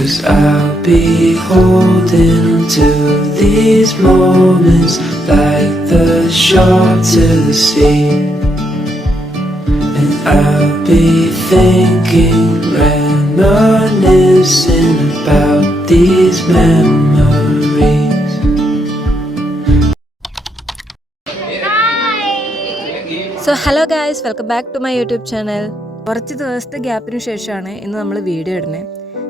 'Cause I'll be holding on to these moments like the shore to the sea. And I'll be thinking, reminiscing about these memories. So hello guys, welcome back to my YouTube channel. കുറച്ച് ദിവസത്തെ ഗ്യാപ്പിന് ശേഷമാണ് ഇന്ന് നമ്മൾ video ഇടുന്നത്.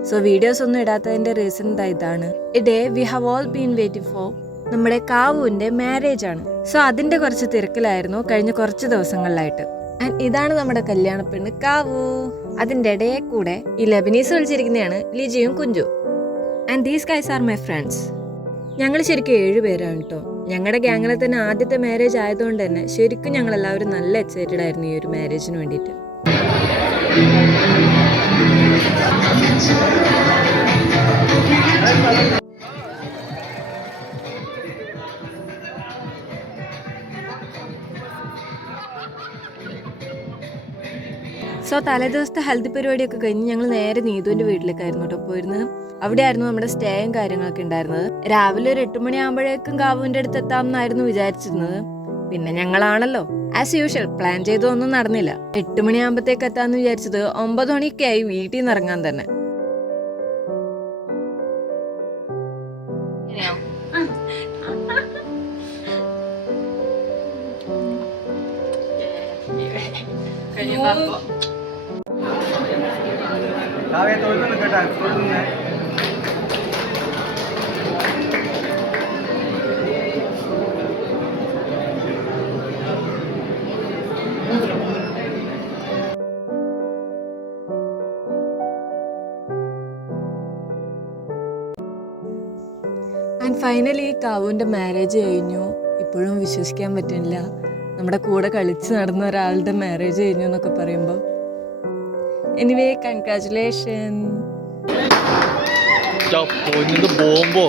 So videos ഒന്നും ഇടാത്തതിൻ്റെ reason ഇതാണ്. A day we have all been waiting for നമ്മുടെ കാവുവിൻ്റെ marriage ആണ്. സോ അതിൻ്റെ കുറച്ച് തിരക്കിലായിരുന്നു കഴിഞ്ഞ കുറച്ച് ദിവസങ്ങളിലായിട്ട്. ആൻഡ് ഇതാണ് നമ്മുടെ കല്യാണ പെണ്ണ് കാവു. അതിൻ്റെ ഇടയെ കൂടെ ഈ ലെബനീസ് വിളിച്ചിരിക്കുന്നതാണ് ലിജിയും Kunju. And these guys are my friends. ഞങ്ങൾ ശരിക്കും 7 പേരാണ് കേട്ടോ. ഞങ്ങളുടെ ഗ്യാങ്ങിലെ തന്നെ ആദ്യത്തെ മാരേജ് ആയതുകൊണ്ട് തന്നെ ശരിക്കും ഞങ്ങളെല്ലാവരും നല്ല എക്സൈറ്റഡ് ആയിരുന്നു ഈ ഒരു മാരേജിന് വേണ്ടിയിട്ട്. സോ തലേദിവസത്തെ ഹെൽത്ത് പരിപാടിയൊക്കെ കഴിഞ്ഞ് ഞങ്ങൾ നേരെ നീതുവിൻ്റെ വീട്ടിലേക്കായിരുന്നു കേട്ടോ പോയിരുന്നത്. അവിടെ ആയിരുന്നു നമ്മുടെ സ്റ്റേയും കാര്യങ്ങളൊക്കെ ഉണ്ടായിരുന്നത്. രാവിലെ ഒരു 8 മണിയാകുമ്പോഴേക്കും കാവുവിൻ്റെ അടുത്ത് എത്താമെന്നായിരുന്നു വിചാരിച്ചിരുന്നത്. പിന്നെ ഞങ്ങളാണല്ലോ ആസ് യൂഷ്വൽ പ്ലാൻ ചെയ്തൊന്നും നടന്നില്ല. 8 മണിയാകുമ്പോഴത്തേക്ക് എത്താമെന്ന് വിചാരിച്ചത് 9 മണിയൊക്കെ ആയി വീട്ടിൽ നിന്ന് ഇറങ്ങാൻ തന്നെ. ആൻഡ് ഫൈനലി കാവുവിൻ്റെ മാരേജ് കഴിഞ്ഞു. ഇപ്പോഴും വിശ്വസിക്കാൻ പറ്റുന്നില്ല നമ്മുടെ കൂടെ കളിച്ച് നടന്ന ഒരാളുടെ മാരേജ് കഴിഞ്ഞു എന്നൊക്കെ പറയുമ്പോൾ. Anyway congratulation. ബോംബോ